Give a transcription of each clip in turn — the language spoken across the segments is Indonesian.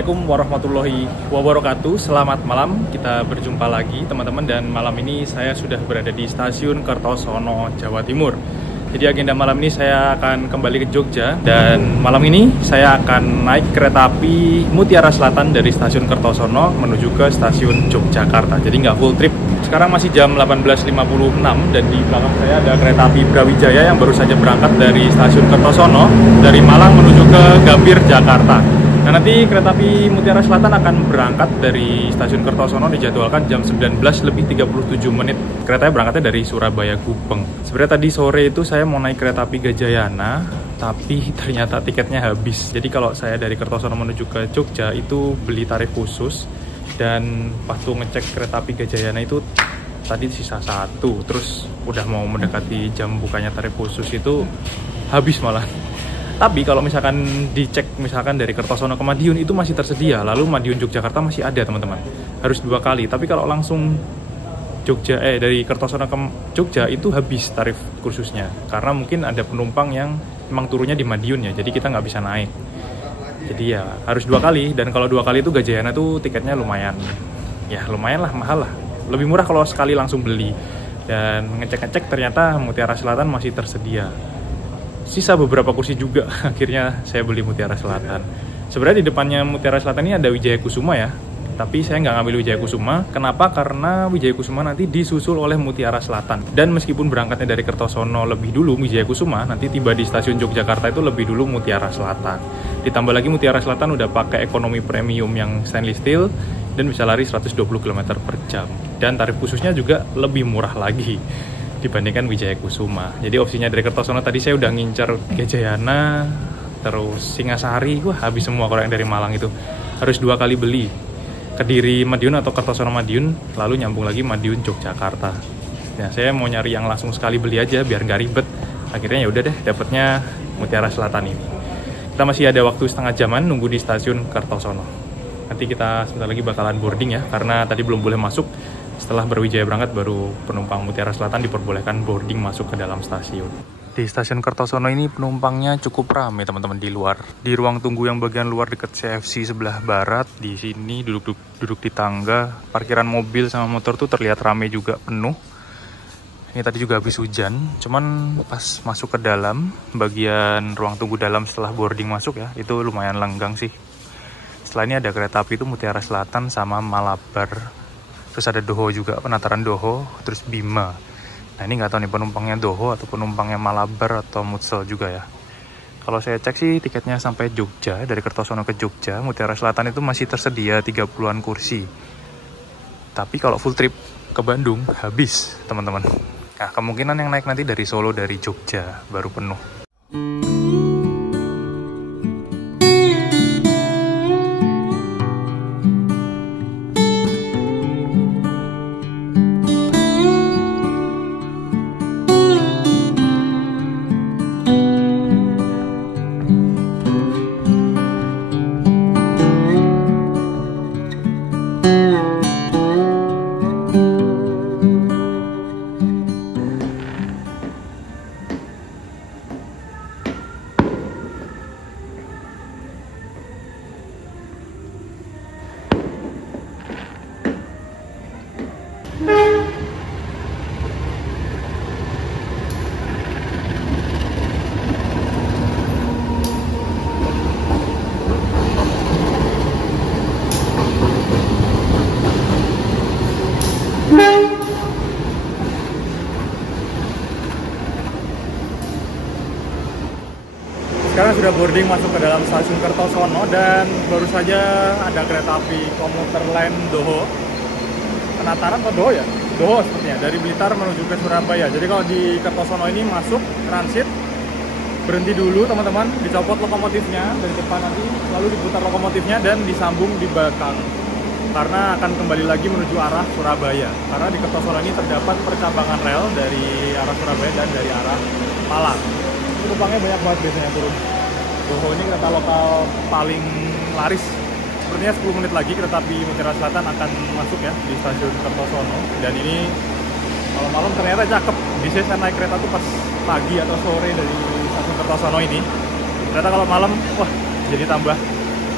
Assalamualaikum warahmatullahi wabarakatuh. Selamat malam, kita berjumpa lagi teman-teman. Dan malam ini saya sudah berada di stasiun Kertosono, Jawa Timur. Jadi agenda malam ini saya akan kembali ke Jogja. Dan malam ini saya akan naik kereta api Mutiara Selatan dari stasiun Kertosono menuju ke stasiun Yogyakarta. Jadi nggak full trip. Sekarang masih jam 18.56 dan di belakang saya ada kereta api Brawijaya yang baru saja berangkat dari stasiun Kertosono dari Malang menuju ke Gambir, Jakarta. Nah, nanti kereta api Mutiara Selatan akan berangkat dari stasiun Kertosono dijadwalkan jam 19.37. Keretanya berangkatnya dari Surabaya Gubeng. Sebenarnya tadi sore itu saya mau naik kereta api Gajayana, tapi ternyata tiketnya habis. Jadi kalau saya dari Kertosono menuju ke Jogja itu beli tarif khusus, dan waktu ngecek kereta api Gajayana itu tadi sisa satu, terus udah mau mendekati jam bukanya tarif khusus itu habis malah. Tapi kalau misalkan dicek misalkan dari Kertosono ke Madiun itu masih tersedia, lalu Madiun Yogyakarta masih ada teman-teman. Harus 2 kali. Tapi kalau langsung dari Kertosono ke Jogja itu habis tarif khususnya. Karena mungkin ada penumpang yang memang turunnya di Madiun ya, jadi kita nggak bisa naik. Jadi ya harus 2 kali. Dan kalau 2 kali itu Gajayana tuh tiketnya lumayan, ya lumayan lah, mahal lah. Lebih murah kalau sekali langsung beli. Dan ngecek-ngecek ternyata Mutiara Selatan masih tersedia. Sisa beberapa kursi juga, akhirnya saya beli Mutiara Selatan. Sebenarnya di depannya Mutiara Selatan ini ada Wijaya Kusuma ya, tapi saya nggak ngambil Wijaya Kusuma. Kenapa? Karena Wijaya Kusuma nanti disusul oleh Mutiara Selatan. Dan meskipun berangkatnya dari Kertosono lebih dulu Wijaya Kusuma, nanti tiba di stasiun Yogyakarta itu lebih dulu Mutiara Selatan. Ditambah lagi Mutiara Selatan udah pakai ekonomi premium yang stainless steel dan bisa lari 120 km per jam. Dan tarif khususnya juga lebih murah lagi dibandingkan Wijaya Kusuma. Jadi opsinya dari Kertosono tadi saya udah ngincar Gajayana, terus Singasari, wah habis semua. Kalau yang dari Malang itu harus 2 kali beli, Kediri Madiun atau Kertosono Madiun, lalu nyambung lagi Madiun Yogyakarta. Nah, saya mau nyari yang langsung sekali beli aja biar nggak ribet. Akhirnya ya udah deh, dapatnya Mutiara Selatan ini. Kita masih ada waktu setengah jaman nunggu di stasiun Kertosono. Nanti kita sebentar lagi bakalan boarding ya, karena tadi belum boleh masuk. Setelah Brawijaya berangkat, baru penumpang Mutiara Selatan diperbolehkan boarding masuk ke dalam stasiun. Di stasiun Kertosono ini penumpangnya cukup ramai teman-teman di luar. Di ruang tunggu yang bagian luar dekat CFC sebelah barat, di sini duduk di tangga. Parkiran mobil sama motor tuh terlihat ramai juga, penuh. Ini tadi juga habis hujan, cuman pas masuk ke dalam, bagian ruang tunggu dalam setelah boarding masuk ya, itu lumayan lenggang sih. Setelah ini ada kereta api itu Mutiara Selatan sama Malabar. Terus ada Doho juga, penataran Doho, terus Bima. Nah ini nggak tahu nih penumpangnya Doho atau penumpangnya Malabar atau Mutsel juga ya. Kalau saya cek sih tiketnya sampai Jogja, dari Kertosono ke Jogja, Mutiara Selatan itu masih tersedia 30-an kursi. Tapi kalau full trip ke Bandung, habis teman-teman. Nah kemungkinan yang naik nanti dari Solo, dari Jogja, baru penuh. Sekarang sudah boarding masuk ke dalam stasiun Kertosono dan baru saja ada kereta api komuter lain Doho. Penataran atau Doho ya? Doho sepertinya, dari Blitar menuju ke Surabaya. Jadi kalau di Kertosono ini masuk, transit, berhenti dulu teman-teman, dicopot lokomotifnya dari depan nanti, lalu diputar lokomotifnya dan disambung di belakang. Karena akan kembali lagi menuju arah Surabaya. Karena di Kertosono ini terdapat percambangan rel dari arah Surabaya dan dari arah Malang. Penumpangnya banyak banget biasanya turun. Doho ini kereta lokal paling laris. Sepertinya 10 menit lagi kereta api Mutiara Selatan akan masuk ya di stasiun Kertosono. Dan ini malam-malam ternyata cakep. Biasanya saya naik kereta tuh pas pagi atau sore dari stasiun Kertosono ini. Ternyata kalau malam, wah jadi tambah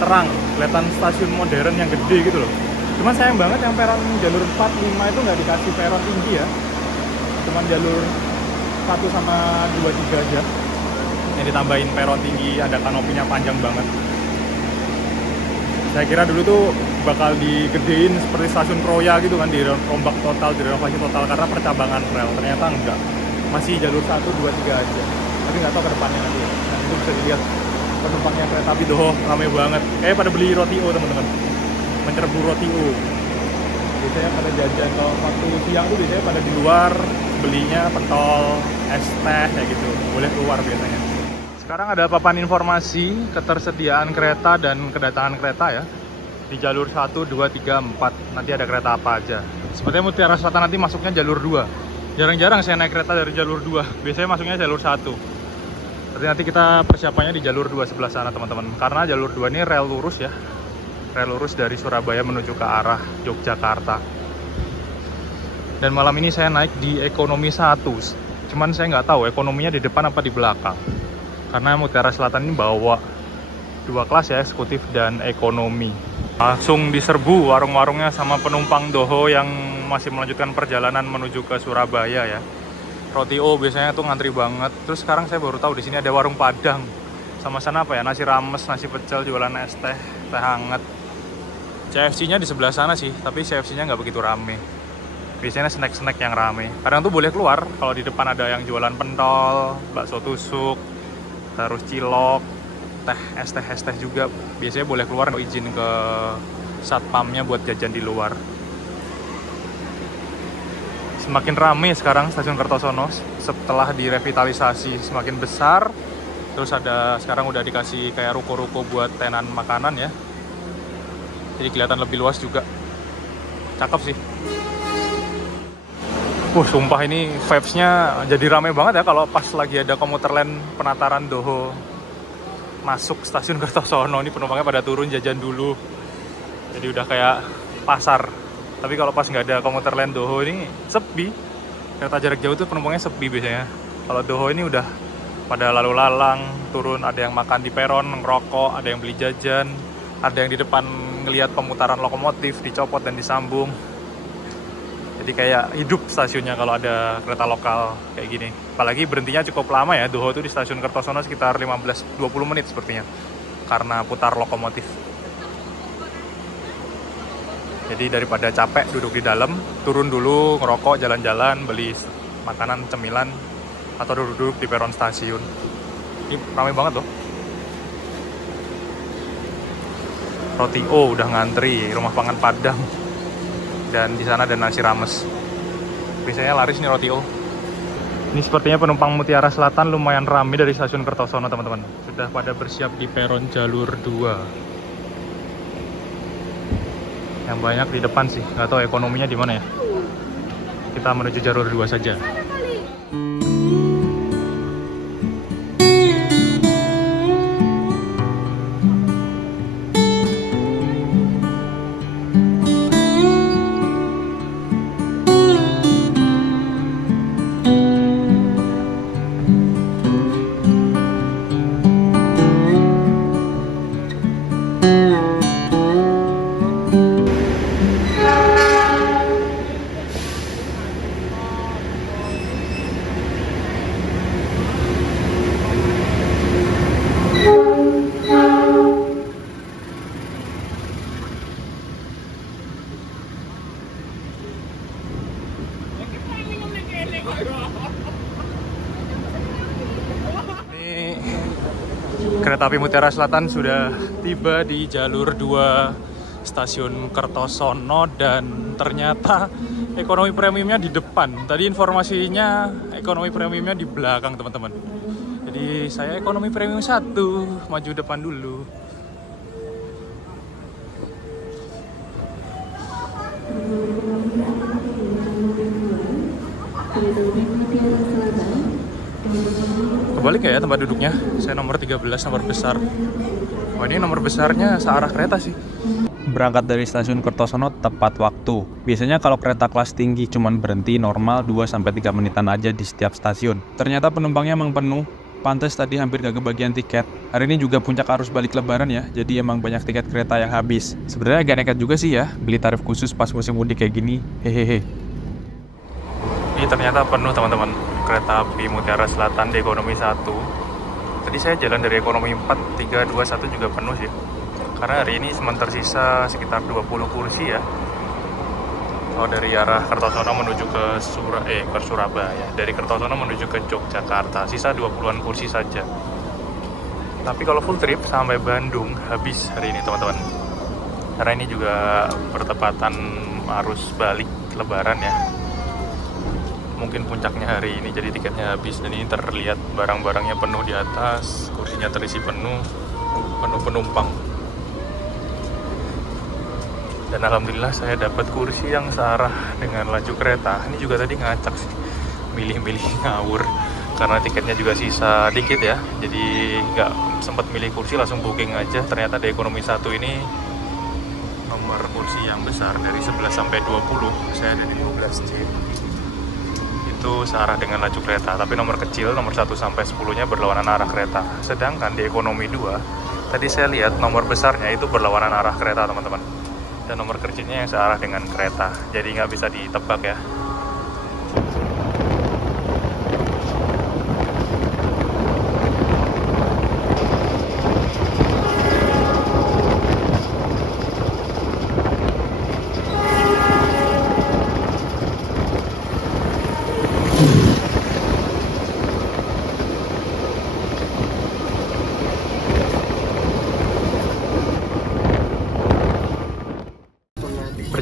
terang, kelihatan stasiun modern yang gede gitu loh. Cuman sayang banget yang peron jalur 4, 5 itu nggak dikasih peron tinggi ya. Cuman jalur 1 sama 2, 3 aja yang ditambahin peron tinggi, ada kanopinya panjang banget. Saya kira dulu tuh bakal digedein seperti stasiun Kroya gitu kan, dirombak total, direnovasi total karena percabangan rel. Ternyata enggak, masih jalur 1, 2, 3 aja. Tapi nggak tahu ke depannya nanti. Dan itu bisa dilihat penumpangnya kereta api Doho ramai banget. Kayak pada beli roti O teman-teman, mencerbu roti O. Biasanya pada jajan kalau waktu siang tuh biasanya pada di luar belinya pentol, es teh kayak gitu. Boleh keluar biasanya. Sekarang ada papan informasi ketersediaan kereta dan kedatangan kereta ya. Di jalur 1, 2, 3, 4. Nanti ada kereta apa aja. Sepertinya Mutiara Selatan nanti masuknya jalur 2. Jarang-jarang saya naik kereta dari jalur 2. Biasanya masuknya jalur 1. Berarti nanti kita persiapannya di jalur 2 sebelah sana teman-teman. Karena jalur 2 ini rel lurus ya. Rel lurus dari Surabaya menuju ke arah Yogyakarta. Dan malam ini saya naik di ekonomi 1. Cuman saya nggak tahu ekonominya di depan apa di belakang. Karena Mutiara Selatan ini bawa 2 kelas ya, eksekutif dan ekonomi. Langsung diserbu warung-warungnya sama penumpang Doho yang masih melanjutkan perjalanan menuju ke Surabaya ya. Roti O biasanya tuh ngantri banget. Terus sekarang saya baru tahu di sini ada warung Padang. Sama sana apa ya, nasi rames, nasi pecel, jualan es teh, teh hangat. CFC-nya di sebelah sana sih, tapi CFC-nya nggak begitu rame. Biasanya snack-snack yang rame. Kadang tuh boleh keluar kalau di depan ada yang jualan pentol, bakso tusuk, terus cilok, teh, es teh juga. Biasanya boleh keluar, izin ke satpamnya buat jajan di luar. Semakin rame sekarang stasiun Kertosono setelah direvitalisasi semakin besar. Terus ada sekarang udah dikasih kayak ruko-ruko buat tenan makanan ya. Jadi kelihatan lebih luas juga. Cakep sih. Sumpah ini vibes-nya jadi rame banget ya kalau pas lagi ada komuter lain penataran Doho masuk stasiun Kertosono. Ini penumpangnya pada turun jajan dulu. Jadi udah kayak pasar. Tapi kalau pas nggak ada komuter lain Doho ini sepi. Kereta jarak jauh tuh penumpangnya sepi biasanya. Kalau Doho ini udah pada lalu lalang, turun, ada yang makan di peron, ngerokok, ada yang beli jajan, ada yang di depan ngelihat pemutaran lokomotif, dicopot dan disambung. Jadi kayak hidup stasiunnya kalau ada kereta lokal kayak gini. Apalagi berhentinya cukup lama ya, Doho tuh di stasiun Kertosono sekitar 15-20 menit sepertinya. Karena putar lokomotif. Jadi daripada capek duduk di dalam, turun dulu, ngerokok, jalan-jalan, beli makanan, cemilan, atau duduk-duduk di peron stasiun. Ini ramai banget loh. Roti O udah ngantri, rumah pangan Padang. Dan di sana ada nasi rames. Biasanya laris nih roti O. Ini sepertinya penumpang Mutiara Selatan lumayan ramai dari stasiun Kertosono teman-teman. Sudah pada bersiap di peron jalur 2. Yang banyak di depan sih, nggak tahu ekonominya di mana ya. Kita menuju jalur 2 saja. Ini kereta api Mutiara Selatan sudah tiba di jalur 2 stasiun Kertosono dan ternyata ekonomi premiumnya di depan. Tadi informasinya ekonomi premiumnya di belakang teman-teman. Jadi saya ekonomi premium 1, maju depan dulu. Kebalik nggak ya tempat duduknya? Saya nomor 13, nomor besar. Wah, ini nomor besarnya searah kereta sih. Berangkat dari stasiun Kertosono tepat waktu. Biasanya kalau kereta kelas tinggi cuman berhenti normal 2-3 menitan aja di setiap stasiun. Ternyata penumpangnya emang penuh. pantes tadi hampir gak kebagian tiket. Hari ini juga puncak arus balik lebaran ya, jadi emang banyak tiket kereta yang habis. Sebenarnya agak nekat juga sih ya, beli tarif khusus pas musim mudik kayak gini. Hehehe. Ini ternyata penuh teman-teman, kereta api Mutiara Selatan di ekonomi 1. Tadi saya jalan dari ekonomi 4, 3, 2, 1 juga penuh sih. Karena hari ini cuma tersisa sekitar 20 kursi ya. Kalau dari arah Kertosono menuju ke Surabaya, dari Kertosono menuju ke Yogyakarta, sisa 20-an kursi saja. Tapi kalau full trip sampai Bandung habis hari ini teman-teman. Karena ini juga bertepatan arus balik lebaran ya. Mungkin puncaknya hari ini, jadi tiketnya habis. Dan ini terlihat barang-barangnya penuh di atas, kursinya terisi penuh penumpang. Dan alhamdulillah saya dapat kursi yang searah dengan laju kereta. Ini juga tadi ngacak sih, milih-milih ngawur karena tiketnya juga sisa dikit ya. Jadi nggak sempat milih kursi, langsung booking aja. Ternyata di ekonomi 1 ini nomor kursi yang besar dari 11 sampai 20, saya ada di 12C. Itu searah dengan laju kereta, tapi nomor kecil nomor 1 sampai 10-nya berlawanan arah kereta. Sedangkan di ekonomi 2 tadi saya lihat nomor besarnya itu berlawanan arah kereta teman-teman. Dan nomor kecilnya yang searah dengan kereta, jadi nggak bisa ditebak ya.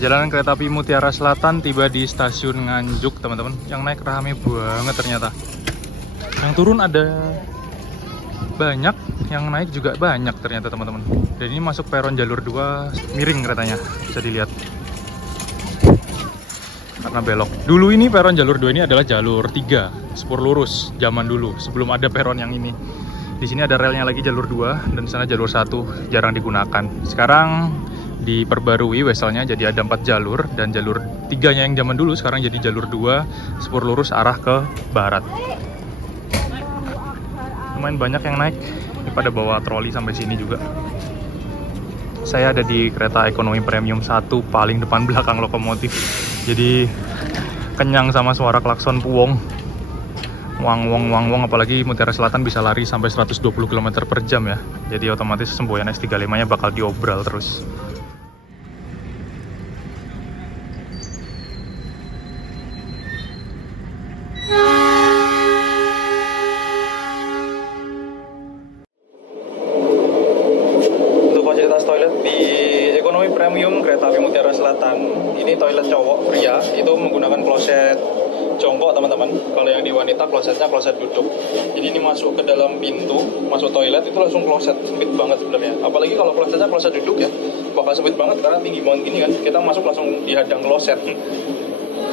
Perjalanan kereta api Mutiara Selatan tiba di stasiun Nganjuk teman-teman. Yang naik rame banget ternyata. Yang turun ada banyak, yang naik juga banyak ternyata teman-teman. Dan ini masuk peron jalur 2, miring keretanya, bisa dilihat. Karena belok. Dulu ini peron jalur 2 ini adalah jalur 3, spur lurus zaman dulu, sebelum ada peron yang ini. Di sini ada relnya lagi jalur 2 dan di sana jalur 1 jarang digunakan. Sekarang diperbarui weselnya jadi ada 4 jalur, dan jalur 3-nya yang zaman dulu sekarang jadi jalur 2 spur lurus arah ke barat. Lumayan banyak yang naik, ini pada bawa troli sampai sini juga. Saya ada di kereta ekonomi premium 1 paling depan belakang lokomotif, jadi kenyang sama suara klakson puwong. Wang wong, apalagi Mutiara Selatan bisa lari sampai 120 km per jam ya, jadi otomatis semboyan S35-nya bakal diobral terus. Toilet di ekonomi premium kereta api Mutiara Selatan ini toilet cowok pria itu menggunakan kloset jongkok teman-teman. Kalau yang di wanita klosetnya kloset duduk. Jadi ini masuk ke dalam pintu, masuk toilet itu langsung kloset, sempit banget sebenarnya. Apalagi kalau klosetnya kloset duduk ya, bakal sempit banget karena tinggi banget gini kan. Kita masuk langsung dihadang kloset.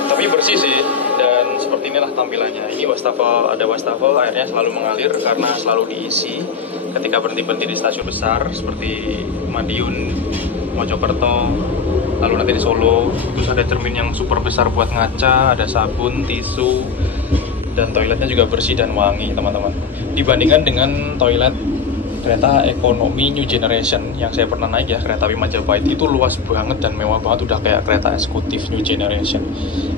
Tapi bersih sih, dan seperti inilah tampilannya. Ini wastafel, ada wastafel, airnya selalu mengalir karena selalu diisi ketika berhenti-berhenti di stasiun besar seperti Madiun, Mojokerto, lalu nanti di Solo. Terus ada cermin yang super besar buat ngaca, ada sabun, tisu, dan toiletnya juga bersih dan wangi teman-teman. Dibandingkan dengan toilet kereta ekonomi New Generation yang saya pernah naik ya, kereta api Majapahit, itu luas banget dan mewah banget, udah kayak kereta eksekutif New Generation.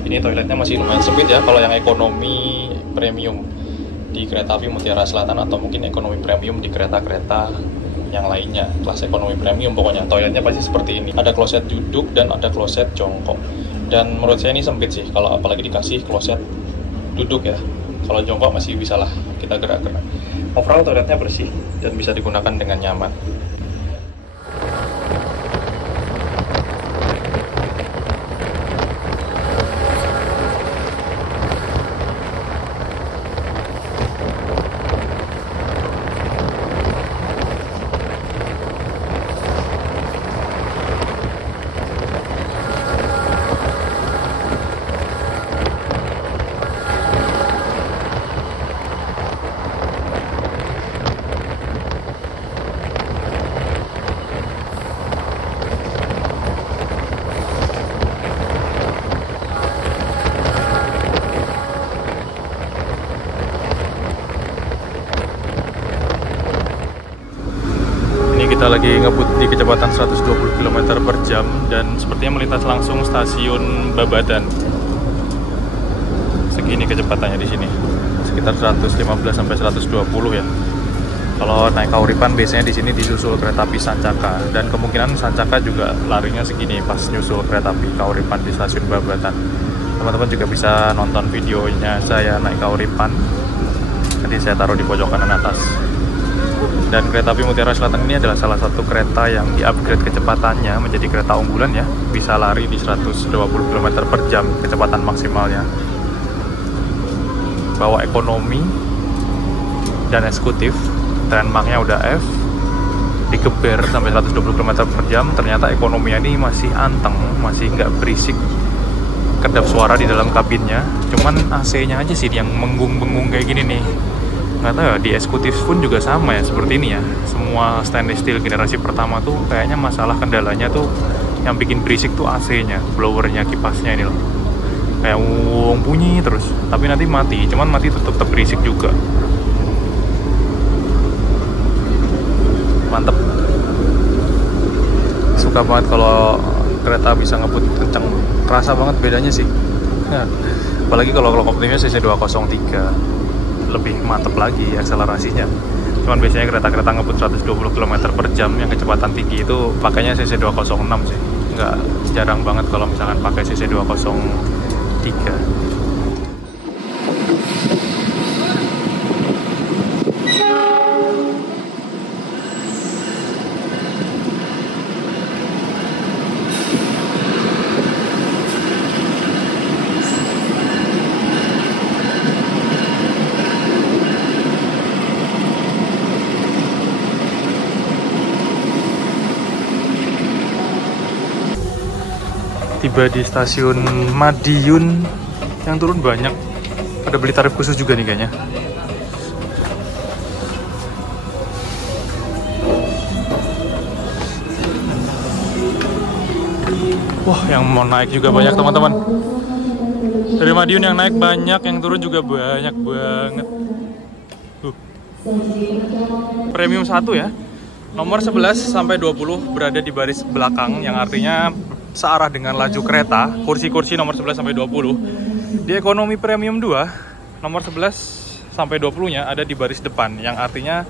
Ini toiletnya masih lumayan sempit ya kalau yang ekonomi premium di kereta api Mutiara Selatan, atau mungkin ekonomi premium di kereta-kereta yang lainnya, kelas ekonomi premium. Pokoknya toiletnya pasti seperti ini, ada kloset duduk dan ada kloset jongkok. Dan menurut saya ini sempit sih kalau apalagi dikasih kloset duduk ya. Kalau jongkok masih bisa lah kita gerak-gerak. Overall toiletnya bersih dan bisa digunakan dengan nyaman. Kita lagi ngebut di kecepatan 120 km per jam dan sepertinya melintas langsung stasiun Babadan. Segini kecepatannya di sini, sekitar 115 sampai 120 ya. Kalau naik Kauripan biasanya di sini disusul kereta api Sancaka, dan kemungkinan Sancaka juga larinya segini pas nyusul kereta api Kauripan di stasiun Babadan. Teman-teman juga bisa nonton videonya saya naik Kauripan. Nanti saya taruh di pojok kanan atas. Dan kereta api Mutiara Selatan ini adalah salah satu kereta yang di-upgrade kecepatannya menjadi kereta unggulan ya. Bisa lari di 120 km per jam kecepatan maksimalnya. Bawa ekonomi dan eksekutif. Landmarknya udah F, digeber sampai 120 km per jam. Ternyata ekonominya ini masih anteng, masih nggak berisik kedap suara di dalam kabinnya. Cuman AC-nya aja sih yang menggung-bengung kayak gini nih. Nggak tahu ya, di eksekutif pun juga sama ya, seperti ini ya. Semua stainless steel generasi pertama tuh kayaknya masalah kendalanya tuh yang bikin berisik tuh AC-nya, blowernya, kipasnya ini loh. Kayak bunyi terus, tapi nanti mati, cuman mati tetap berisik juga. Mantep, suka banget kalau kereta bisa ngebut kenceng, kerasa banget bedanya sih. Apalagi kalau lokomotifnya CC 203 lebih mantep lagi akselerasinya. Cuman biasanya kereta-kereta ngebut 120 km per jam yang kecepatan tinggi itu pakainya CC 206 sih. Nggak, jarang banget kalau misalkan pakai CC 203. Tiba di stasiun Madiun, yang turun banyak. Ada beli tarif khusus juga nih kayaknya. Wah, yang mau naik juga banyak teman-teman. Dari Madiun yang naik banyak, yang turun juga banyak banget. Premium 1 ya. Nomor 11 sampai 20 berada di baris belakang, yang artinya searah dengan laju kereta. Kursi-kursi nomor 11 sampai 20. Di ekonomi premium 2, nomor 11 sampai 20-nya ada di baris depan, yang artinya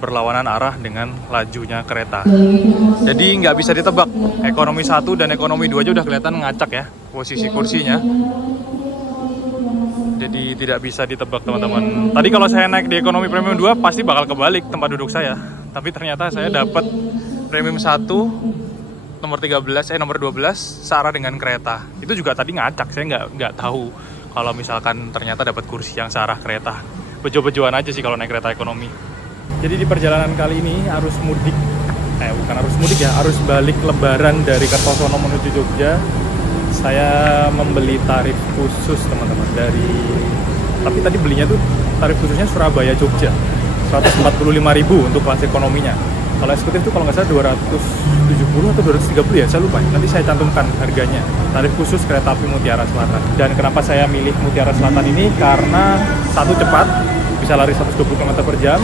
berlawanan arah dengan lajunya kereta. Jadi nggak bisa ditebak. Ekonomi 1 dan ekonomi 2 aja udah kelihatan ngacak ya posisi kursinya. Jadi tidak bisa ditebak teman-teman. Tadi kalau saya naik di ekonomi premium 2 pasti bakal kebalik tempat duduk saya. Tapi ternyata saya dapat premium 1 nomor 12 searah dengan kereta. Itu juga tadi ngacak, saya nggak tahu kalau misalkan ternyata dapat kursi yang searah kereta. Bejo-bejoan aja sih kalau naik kereta ekonomi. Jadi di perjalanan kali ini arus mudik, bukan arus mudik ya, arus balik lebaran dari Kertosono menuju Jogja, saya membeli tarif khusus teman-teman tapi tadi belinya tuh tarif khususnya Surabaya Jogja, 145.000 untuk kelas ekonominya. Kalau eksekutif tuh kalau nggak salah 270 atau 230 ya, saya lupa. Nanti saya cantumkan harganya. Tarif khusus kereta api Mutiara Selatan. Dan kenapa saya milih Mutiara Selatan ini? Karena satu, cepat, bisa lari 120 km per jam.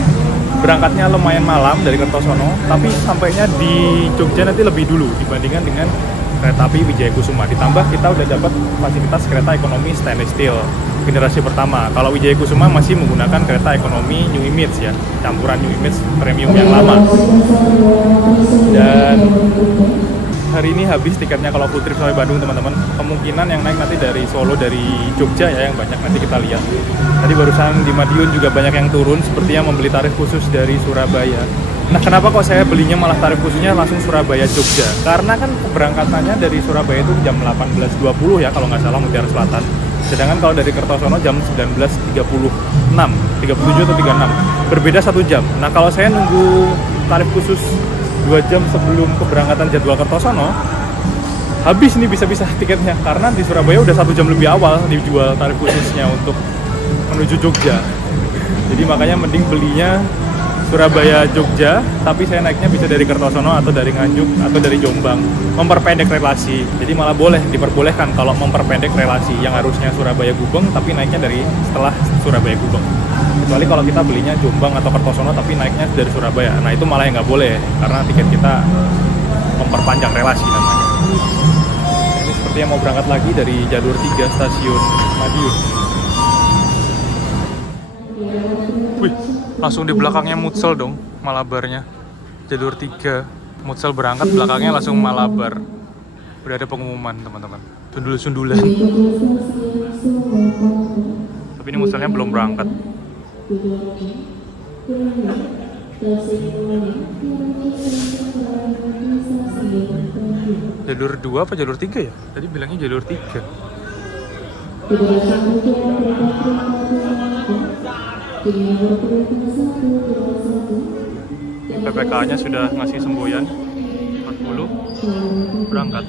Berangkatnya lumayan malam dari Kertosono, tapi sampainya di Jogja nanti lebih dulu dibandingkan dengan kereta api Wijaya Kusuma. Ditambah kita udah dapat fasilitas kereta ekonomi stainless steel generasi pertama. Kalau Wijaya Kusuma masih menggunakan kereta ekonomi New Image ya, campuran New Image premium yang lama. Dan hari ini habis tiketnya kalau full trip sampai Bandung teman-teman. Kemungkinan yang naik nanti dari Solo, dari Jogja ya, yang banyak nanti kita lihat. Tadi barusan di Madiun juga banyak yang turun, sepertinya membeli tarif khusus dari Surabaya. Nah, kenapa kok saya belinya malah tarif khususnya langsung Surabaya Jogja? Karena kan keberangkatannya dari Surabaya itu jam 18.20 ya kalau nggak salah Mutiara Selatan. Sedangkan kalau dari Kertosono jam 19.36, 37 atau 36, berbeda 1 jam. Nah, kalau saya nunggu tarif khusus 2 jam sebelum keberangkatan jadwal Kertosono, habis nih bisa-bisa tiketnya. Karena di Surabaya udah 1 jam lebih awal dijual tarif khususnya untuk menuju Jogja. Jadi makanya mending belinya Surabaya Jogja, tapi saya naiknya bisa dari Kertosono atau dari Nganjuk atau dari Jombang, memperpendek relasi. Jadi malah diperbolehkan kalau memperpendek relasi yang harusnya Surabaya Gubeng tapi naiknya dari setelah Surabaya Gubeng. Kecuali kalau kita belinya Jombang atau Kertosono tapi naiknya dari Surabaya, nah itu malah yang nggak boleh karena tiket kita memperpanjang relasi namanya. Ini sepertinya mau berangkat lagi dari jalur 3 stasiun Madiun. Wih, langsung di belakangnya Mutsel dong, Malabarnya. Jalur 3, Mutsel berangkat, belakangnya langsung Malabar. Udah ada pengumuman, teman-teman. Sundul-sundulan. Tapi ini Mutselnya belum berangkat. Jalur 2 apa jalur 3 ya? Tadi bilangnya jalur 3. PPK-nya sudah ngasih semboyan 40 berangkat.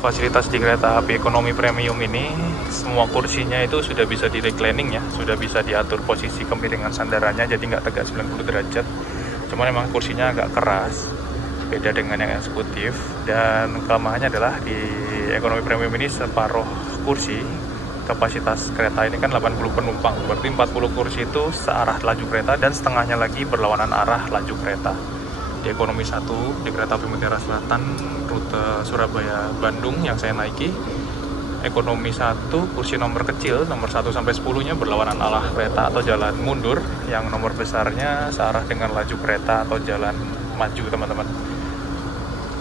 Fasilitas di kereta api ekonomi premium ini, semua kursinya itu sudah bisa di reclining ya, sudah bisa diatur posisi kemiringan sandarannya, jadi nggak tegak 90 derajat. Cuman memang kursinya agak keras, beda dengan yang eksekutif. Dan kelemahannya adalah di ekonomi premium ini separuh kursi, kapasitas kereta ini kan 80 penumpang, berarti 40 kursi itu searah laju kereta dan setengahnya lagi berlawanan arah laju kereta. Di ekonomi 1 di kereta api Mutiara Selatan rute Surabaya-Bandung yang saya naiki, ekonomi 1 kursi nomor kecil nomor 1 sampai 10-nya berlawanan arah kereta atau jalan mundur, yang nomor besarnya searah dengan laju kereta atau jalan maju, teman-teman.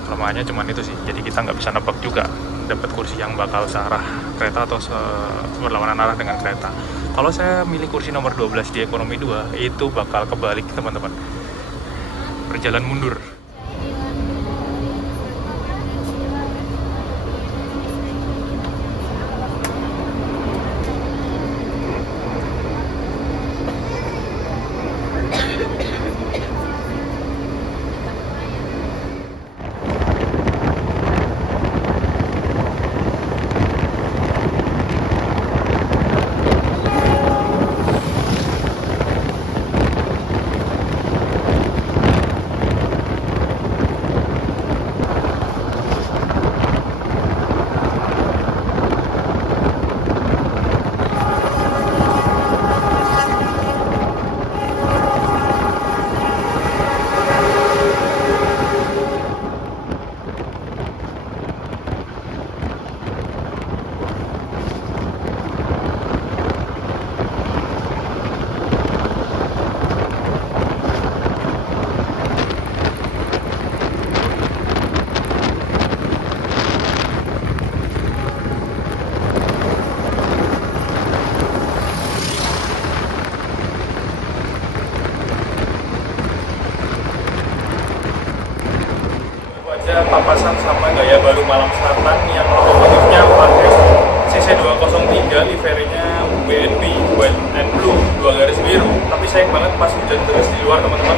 Kelemahannya cuma itu sih, jadi kita nggak bisa nebak juga dapat kursi yang bakal searah kereta atau berlawanan arah dengan kereta. Kalau saya milih kursi nomor 12 di ekonomi 2, itu bakal kebalik, teman-teman, berjalan mundur. Ada papasan sama gaya baru Malam Selatan yang lokomotifnya pakai CC203, liverinya BNB, White and Blue, 2 garis biru. Tapi sayang banget pas hujan deras di luar teman-teman.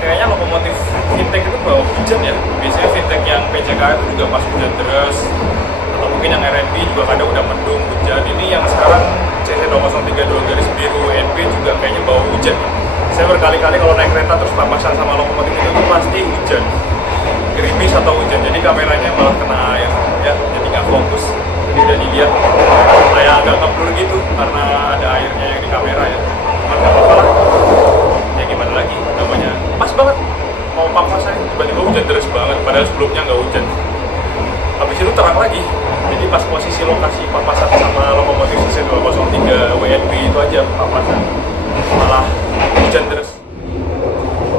Kayaknya lokomotif fintech itu bawa hujan ya. Biasanya fintech yang PCK itu juga pas hujan deras, atau mungkin yang RNB juga kadang udah mendung hujan. Ini yang sekarang CC203 2 garis biru NB juga kayaknya bawa hujan. Saya berkali-kali kalau naik kereta terus papasan sama lokomotif itu tuh pasti hujan, gerimis atau hujan, jadi kameranya malah kena air ya, jadi nggak fokus. Jadi udah dilihat kayak agak ngeblur gitu karena ada airnya yang di kamera ya. Nggak apa-apa lah, ya gimana lagi, namanya pas banget mau papasan tiba-tiba hujan deras banget, padahal sebelumnya nggak hujan. Habis itu terang lagi, jadi pas posisi lokasi papasan sama lokomotif CC203 WNB itu aja papasan, malah hujan deras.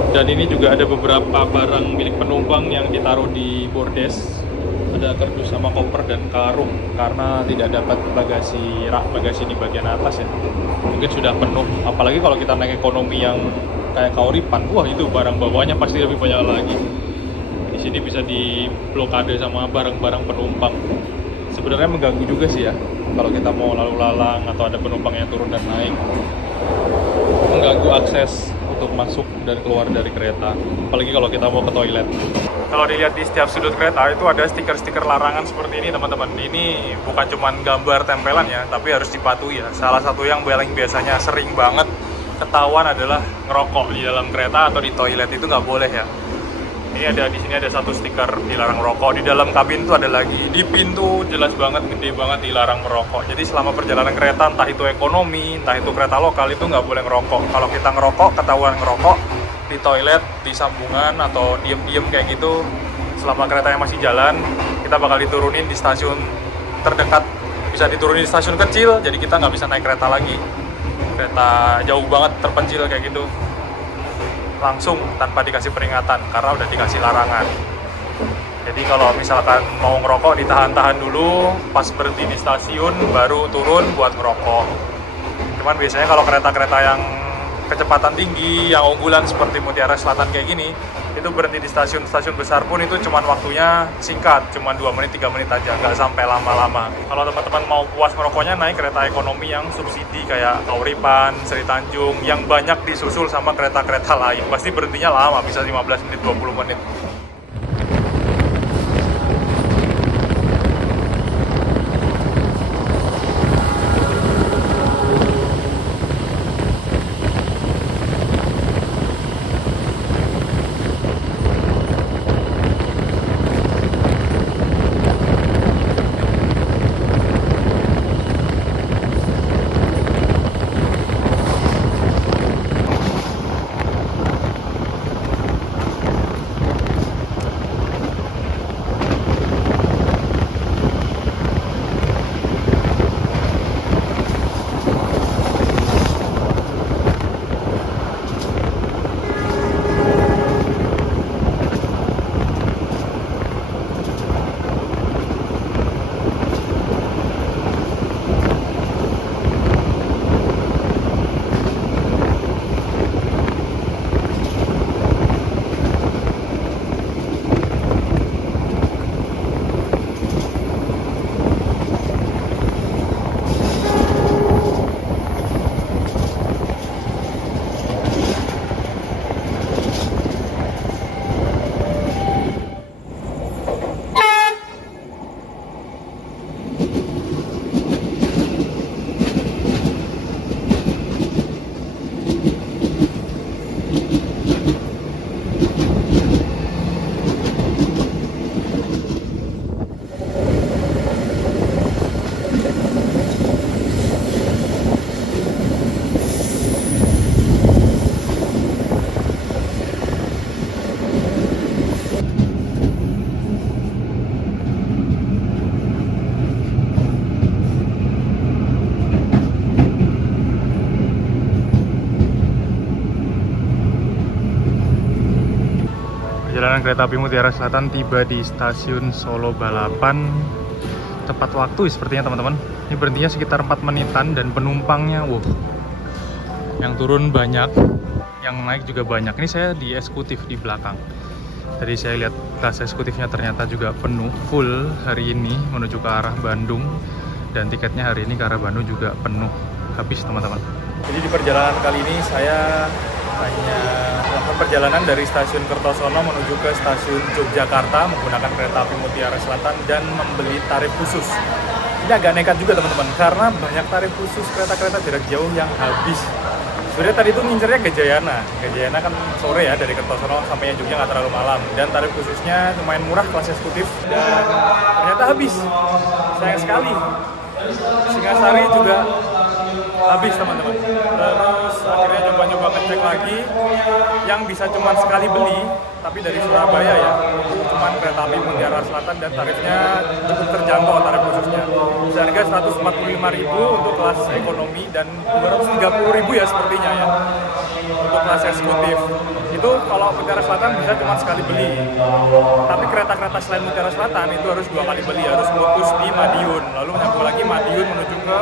Dan ini juga ada beberapa barang milik penumpang yang ditaruh di bordes. Ada kardus sama koper dan karung karena tidak dapat bagasi di bagian atas ya. Mungkin sudah penuh. Apalagi kalau kita naik ekonomi yang kayak Kauripan, wah itu barang bawaannya pasti lebih banyak lagi. Di sini bisa diblokade sama barang-barang penumpang. Sebenarnya mengganggu juga sih ya kalau kita mau lalu lalang atau ada penumpang yang turun dan naik. Mengganggu akses untuk masuk dan keluar dari kereta, apalagi kalau kita mau ke toilet. Kalau dilihat di setiap sudut kereta itu ada stiker-stiker larangan seperti ini teman-teman. Ini bukan cuma gambar tempelan ya, tapi harus dipatuhi ya. Salah satu yang paling biasanya sering banget ketahuan adalah ngerokok di dalam kereta atau di toilet, itu nggak boleh ya. Ini ada di sini ada satu stiker dilarang merokok, di dalam kabin tuh ada lagi, di pintu jelas banget gede banget dilarang merokok. Jadi selama perjalanan kereta, entah itu ekonomi, entah itu kereta lokal, itu nggak boleh ngerokok. Kalau kita ngerokok, ketahuan ngerokok di toilet, di sambungan atau diem-diem kayak gitu, selama keretanya masih jalan, kita bakal diturunin di stasiun terdekat. Bisa diturunin di stasiun kecil, jadi kita nggak bisa naik kereta lagi, kereta jauh banget terpencil kayak gitu, langsung tanpa dikasih peringatan karena udah dikasih larangan. Jadi kalau misalkan mau ngerokok ditahan-tahan dulu, pas berhenti di stasiun baru turun buat ngerokok. Cuman biasanya kalau kereta-kereta yang kecepatan tinggi, yang unggulan seperti Mutiara Selatan kayak gini, itu berhenti di stasiun-stasiun besar pun itu cuman waktunya singkat, cuman 2 menit 3 menit aja, nggak sampai lama-lama. Kalau teman-teman mau puas ngerokoknya, naik kereta ekonomi yang subsidi kayak Kauripan, Sri Tanjung, yang banyak disusul sama kereta-kereta lain, pasti berhentinya lama, bisa 15 menit 20 menit. Perjalanan kereta api Mutiara Selatan tiba di stasiun Solo Balapan tepat waktu sepertinya teman-teman. Ini berhentinya sekitar 4 menitan dan penumpangnya, wow, yang turun banyak, yang naik juga banyak. Ini saya di eksekutif di belakang. Tadi saya lihat kelas eksekutifnya ternyata juga penuh, full hari ini menuju ke arah Bandung. Dan tiketnya hari ini ke arah Bandung juga penuh, habis teman-teman. Jadi di perjalanan kali ini saya hanya melakukan perjalanan dari stasiun Kertosono menuju ke stasiun Yogyakarta menggunakan kereta api Mutiara Selatan dan membeli tarif khusus. Ini agak nekat juga teman-teman, karena banyak tarif khusus kereta-kereta jarak jauh yang habis. Sebenarnya tadi itu ngincernya Gajayana kan sore ya, dari Kertosono sampai Jogja nggak terlalu malam, dan tarif khususnya lumayan murah kelas eksekutif, dan ternyata habis, sayang sekali. Singasari juga habis teman-teman. Terus akhirnya coba-coba ngecek lagi, yang bisa cuma sekali beli, tapi dari Surabaya ya, itu cuma kereta api Mutiara Selatan dan tarifnya cukup terjangkau tarif khususnya. Seharga 145.000 untuk kelas ekonomi dan 230.000 ya sepertinya ya untuk kelas eksekutif. Itu kalau Mutiara Selatan bisa cuma sekali beli. Tapi kereta-kereta selain Mutiara Selatan itu harus 2 kali beli, harus putus di Madiun, lalu nyambung lagi Madiun menuju ke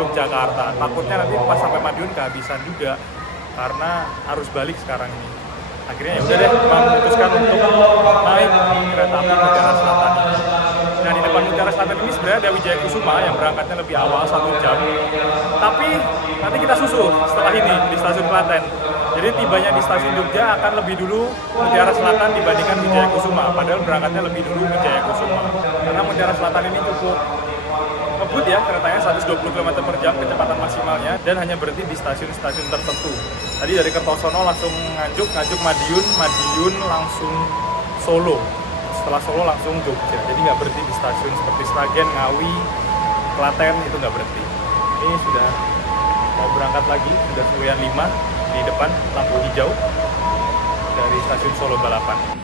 Yogyakarta. Takutnya nanti pas sampai Madiun kehabisan juga karena harus balik sekarang ini. Akhirnya ya udah deh, memutuskan untuk naik kereta api Mutiara Selatan. Dan di depan Mutiara Selatan ini sebenarnya ada Wijaya Kusuma yang berangkatnya lebih awal 1 jam. Tapi nanti kita susul setelah ini di stasiun Klaten. Jadi tibanya di stasiun Jogja akan lebih dulu Mutiara Selatan dibandingkan Wijaya Kusuma. Padahal berangkatnya lebih dulu Wijaya Kusuma. Karena Mutiara Selatan ini cukup ngebut ya, keretanya 120 km per jam kecepatan maksimalnya, dan hanya berhenti di stasiun-stasiun tertentu. Tadi dari Kertosono langsung ngajuk Madiun langsung Solo. Setelah Solo langsung Jogja. Jadi nggak berhenti di stasiun seperti Sragen, Ngawi, Klaten, itu nggak berhenti. Ini sudah mau berangkat lagi, sudah Seruyan 5 di depan lampu hijau dari stasiun Solo Balapan.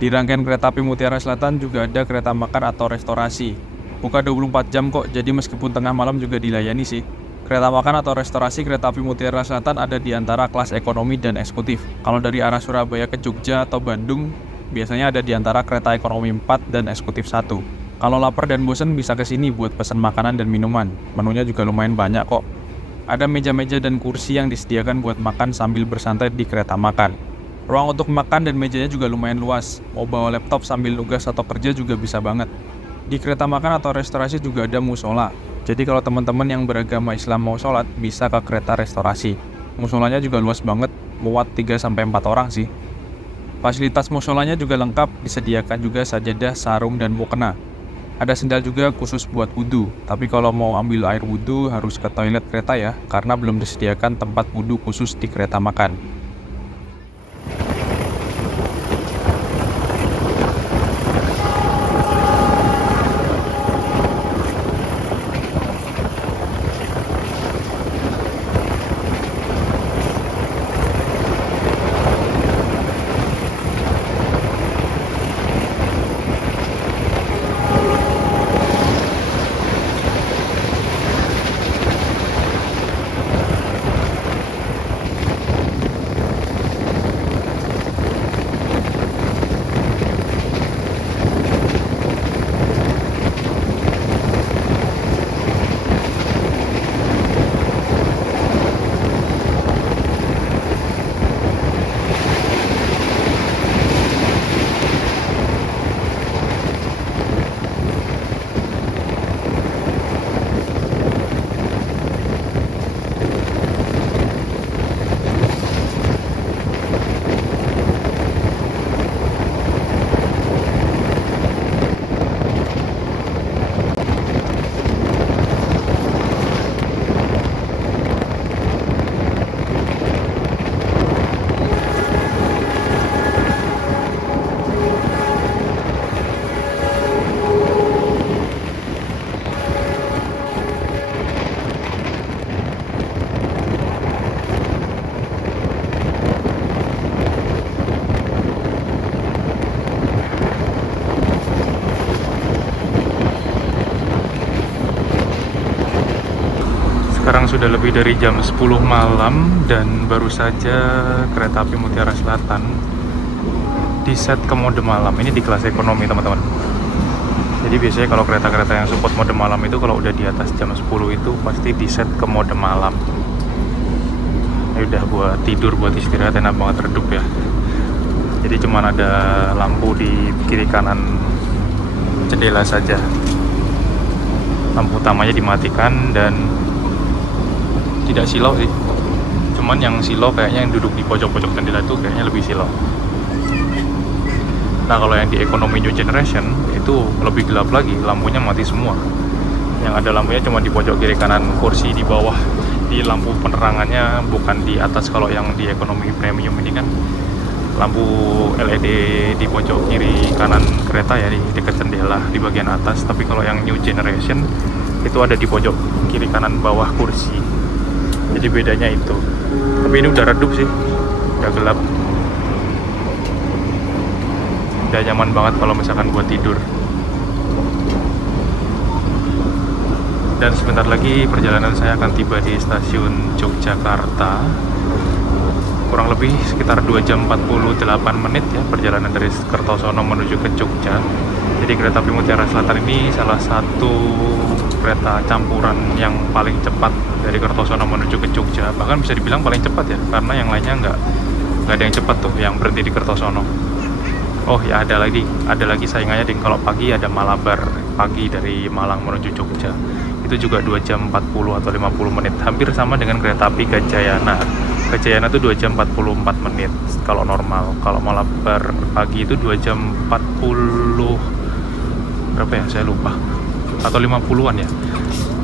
Di rangkaian kereta api Mutiara Selatan juga ada kereta makan atau restorasi. Buka 24 jam kok, jadi meskipun tengah malam juga dilayani sih. Kereta makan atau restorasi kereta api Mutiara Selatan ada di antara kelas ekonomi dan eksekutif. Kalau dari arah Surabaya ke Jogja atau Bandung, biasanya ada di antara kereta ekonomi 4 dan eksekutif 1. Kalau lapar dan bosan bisa ke sini buat pesan makanan dan minuman. Menunya juga lumayan banyak kok. Ada meja-meja dan kursi yang disediakan buat makan sambil bersantai di kereta makan. Ruang untuk makan dan mejanya juga lumayan luas. Mau bawa laptop sambil nugas atau kerja juga bisa banget. Di kereta makan atau restorasi juga ada musola. Jadi kalau teman-teman yang beragama Islam mau sholat, bisa ke kereta restorasi. Musolanya juga luas banget, muat 3-4 orang sih. Fasilitas musolanya juga lengkap, disediakan juga sajadah, sarung, dan mukena. Ada sendal juga khusus buat wudhu, tapi kalau mau ambil air wudhu harus ke toilet kereta ya, karena belum disediakan tempat wudhu khusus di kereta makan. Sekarang sudah lebih dari jam 10 malam dan baru saja kereta api Mutiara Selatan di set ke mode malam. Ini di kelas ekonomi teman-teman. Jadi biasanya kalau kereta-kereta yang support mode malam itu kalau udah di atas jam 10 itu pasti di set ke mode malam. Ini udah buat tidur, buat istirahat, enak banget, redup ya. Jadi cuman ada lampu di kiri kanan jendela saja. Lampu utamanya dimatikan dan tidak silau sih. Cuman yang silau kayaknya yang duduk di pojok-pojok jendela itu kayaknya lebih silau. Nah kalau yang di ekonomi new generation itu lebih gelap lagi, lampunya mati semua. Yang ada lampunya cuma di pojok kiri kanan kursi, di bawah. Di lampu penerangannya bukan di atas. Kalau yang di ekonomi premium ini kan lampu LED di pojok kiri kanan kereta ya, di dekat jendela di bagian atas. Tapi kalau yang new generation itu ada di pojok kiri kanan bawah kursi. Jadi bedanya itu. Tapi ini udah redup sih, udah gelap. Udah nyaman banget kalau misalkan buat tidur. Dan sebentar lagi perjalanan saya akan tiba di stasiun Yogyakarta. Kurang lebih sekitar 2 jam 48 menit ya perjalanan dari Kertosono menuju ke Jogja. Jadi kereta api Mutiara Selatan ini salah satu kereta campuran yang paling cepat dari Kertosono menuju ke Jogja. Bahkan bisa dibilang paling cepat ya, karena yang lainnya nggak ada yang cepat tuh yang berhenti di Kertosono. Oh ya, ada lagi saingannya di kalau pagi ada Malabar pagi dari Malang menuju Jogja. Itu juga 2 jam 40 atau 50 menit, hampir sama dengan kereta api Gajayana. Gajayana itu 2 jam 44 menit kalau normal. Kalau Malabar pagi itu 2 jam 40 berapa ya, saya lupa, atau 50-an ya.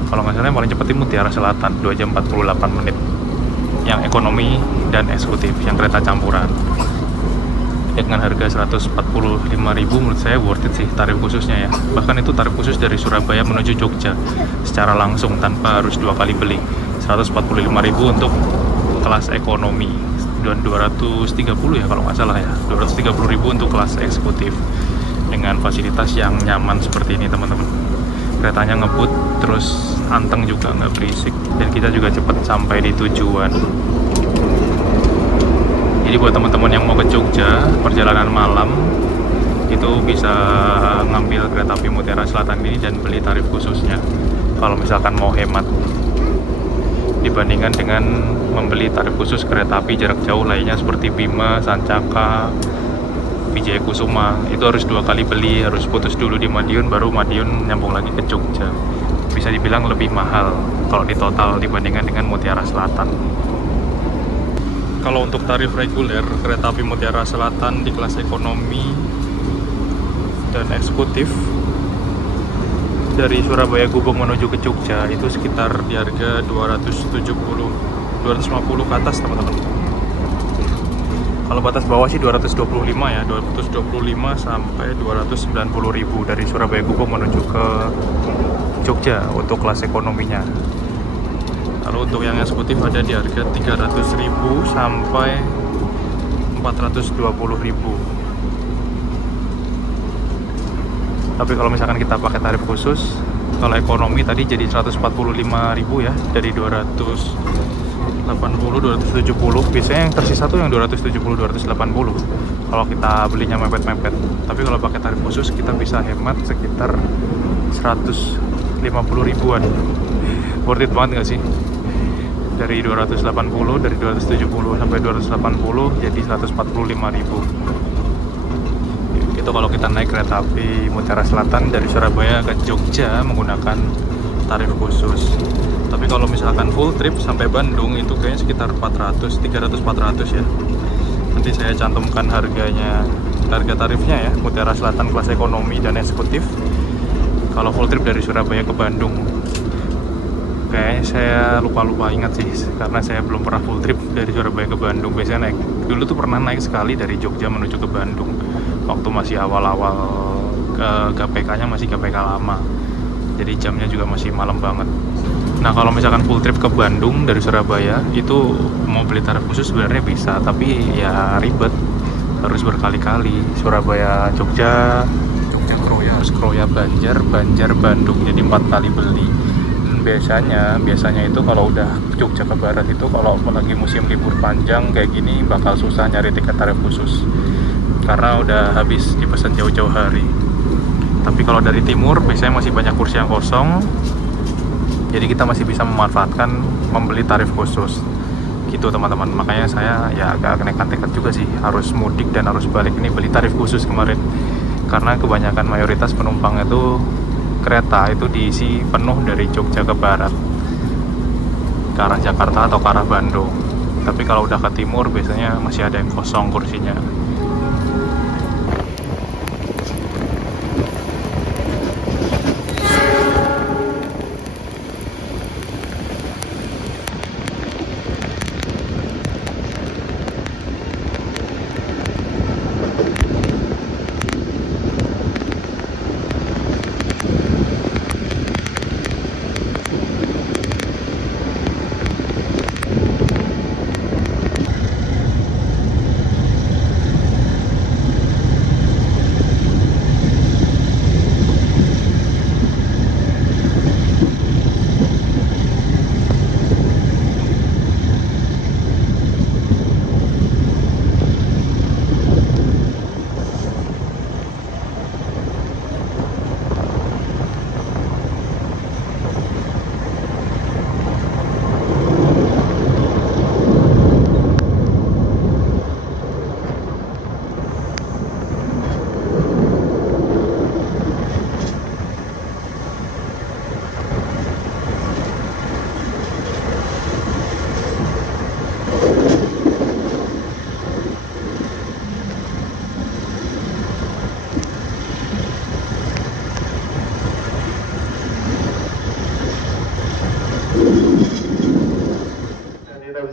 Kalau nggak salah yang paling cepat itu Mutiara Selatan 2 jam 48 menit, yang ekonomi dan eksekutif, yang kereta campuran. Dengan harga 145.000 menurut saya worth it sih tarif khususnya ya. Bahkan itu tarif khusus dari Surabaya menuju Jogja secara langsung tanpa harus 2 kali beli. 145.000 untuk kelas ekonomi dan 230 ya kalau nggak salah ya, 230.000 untuk kelas eksekutif dengan fasilitas yang nyaman seperti ini teman-teman. Keretanya ngebut, terus anteng juga, nggak berisik, dan kita juga cepat sampai di tujuan. Jadi buat teman-teman yang mau ke Jogja perjalanan malam itu bisa ngambil kereta api Mutiara Selatan ini dan beli tarif khususnya kalau misalkan mau hemat dibandingkan dengan membeli tarif khusus kereta api jarak jauh lainnya seperti Bima, Sancaka, Wijaya Kusuma. Itu harus 2 kali beli, harus putus dulu di Madiun baru Madiun nyambung lagi ke Jogja. Bisa dibilang lebih mahal kalau di total dibandingkan dengan Mutiara Selatan. Kalau untuk tarif reguler kereta api Mutiara Selatan di kelas ekonomi dan eksekutif dari Surabaya Gubeng menuju ke Jogja itu sekitar di harga 250 ke atas teman-teman. Kalau batas bawah sih 225 ya, 225 sampai 290.000 dari Surabaya Gubeng menuju ke Jogja untuk kelas ekonominya. Lalu untuk yang eksekutif ada di harga 300.000 sampai 420.000. Tapi kalau misalkan kita pakai tarif khusus, kalau ekonomi tadi jadi 145.000 ya, dari 270 biasanya yang tersisa tuh yang 270-280 kalau kita belinya mepet-mepet. Tapi kalau pakai tarif khusus kita bisa hemat sekitar 150.000-an. Worth it banget nggak sih? Dari 270 sampai 280 jadi 145.000. Itu kalau kita naik kereta api Mutiara Selatan dari Surabaya ke Jogja menggunakan tarif khusus. Tapi kalau misalkan full trip sampai Bandung itu kayaknya sekitar 300-400 ya. Nanti saya cantumkan harga tarifnya ya, Mutiara Selatan kelas ekonomi dan eksekutif. Kalau full trip dari Surabaya ke Bandung kayaknya saya lupa ingat sih, karena saya belum pernah full trip dari Surabaya ke Bandung. Biasanya naik, dulu tuh pernah naik sekali dari Jogja menuju ke Bandung waktu masih awal-awal ke GPK-nya masih GPK lama, jadi jamnya juga masih malam banget. Nah kalau misalkan full trip ke Bandung dari Surabaya itu mau beli tarif khusus sebenarnya bisa, tapi ya ribet, harus berkali-kali Surabaya Jogja Kroya, terus Kroya Banjar Bandung, jadi 4 kali beli. Biasanya itu kalau udah Jogja ke Barat itu kalau lagi musim libur panjang kayak gini bakal susah nyari tiket tarif khusus. karena udah habis dipesan jauh-jauh hari. Tapi kalau dari timur biasanya masih banyak kursi yang kosong, jadi kita masih bisa memanfaatkan membeli tarif khusus gitu teman-teman. Makanya saya ya agak nekat-nekat juga sih, harus mudik dan harus balik ini beli tarif khusus kemarin, karena kebanyakan mayoritas penumpang itu kereta itu diisi penuh dari Jogja ke barat, ke arah Jakarta atau ke arah Bandung. Tapi kalau udah ke timur biasanya masih ada yang kosong kursinya.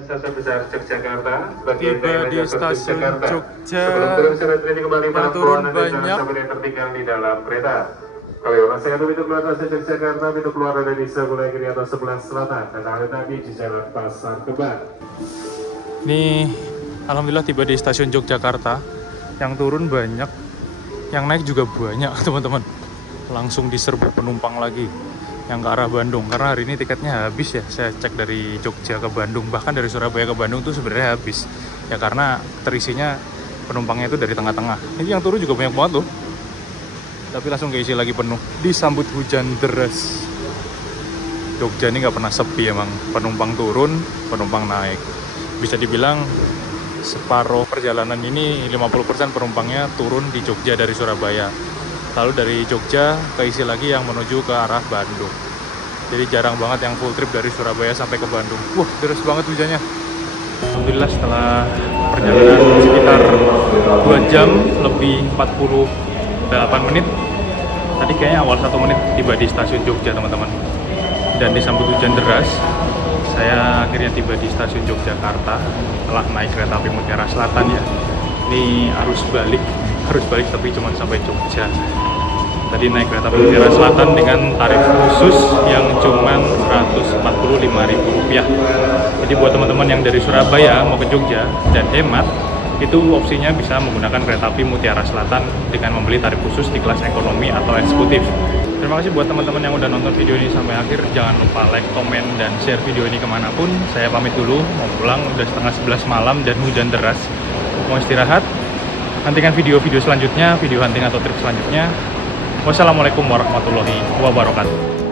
Stasiun Besar Yogyakarta. Tiba di stasiun Jogja, yang turun banyak. tertinggal di dalam kereta. Kalau saya pintu keluar stasiun Yogyakarta, pintu keluar ada di sebelah kiri atau sebelah selatan, dan ada lagi di jalan Pasar Kembang. Ini alhamdulillah tiba di stasiun Yogyakarta, yang turun banyak, yang naik juga banyak teman-teman. Langsung diserbu penumpang lagi yang ke arah Bandung, karena hari ini tiketnya habis ya. Saya cek dari Jogja ke Bandung, bahkan dari Surabaya ke Bandung tuh sebenarnya habis ya, karena terisinya penumpangnya itu dari tengah-tengah. Ini yang turun juga banyak banget loh, tapi langsung keisi lagi penuh, disambut hujan deras. Jogja ini nggak pernah sepi emang, penumpang turun, penumpang naik. Bisa dibilang separuh perjalanan ini 50% penumpangnya turun di Jogja dari Surabaya. Lalu dari Jogja keisi lagi yang menuju ke arah Bandung. Jadi jarang banget yang full trip dari Surabaya sampai ke Bandung. Wah, deras banget hujannya. Alhamdulillah setelah perjalanan sekitar 2 jam lebih 48 menit. Tadi kayaknya awal 1 menit tiba di stasiun Jogja teman-teman. Dan disambut hujan deras, saya akhirnya tiba di stasiun Yogyakarta setelah naik kereta api Mutiara Selatan ya. Ini arus balik tapi cuma sampai Jogja. Tadi naik kereta api Mutiara Selatan dengan tarif khusus yang cuma Rp145.000. Jadi buat teman-teman yang dari Surabaya mau ke Jogja dan hemat, itu opsinya bisa menggunakan kereta api Mutiara Selatan dengan membeli tarif khusus di kelas ekonomi atau eksekutif. Terima kasih buat teman-teman yang udah nonton video ini sampai akhir. Jangan lupa like, komen, dan share video ini kemanapun. Saya pamit dulu, mau pulang, udah setengah 11 malam dan hujan deras. Mau istirahat. Nantikan video-video selanjutnya, video hunting atau trip selanjutnya. Wassalamualaikum warahmatullahi wabarakatuh.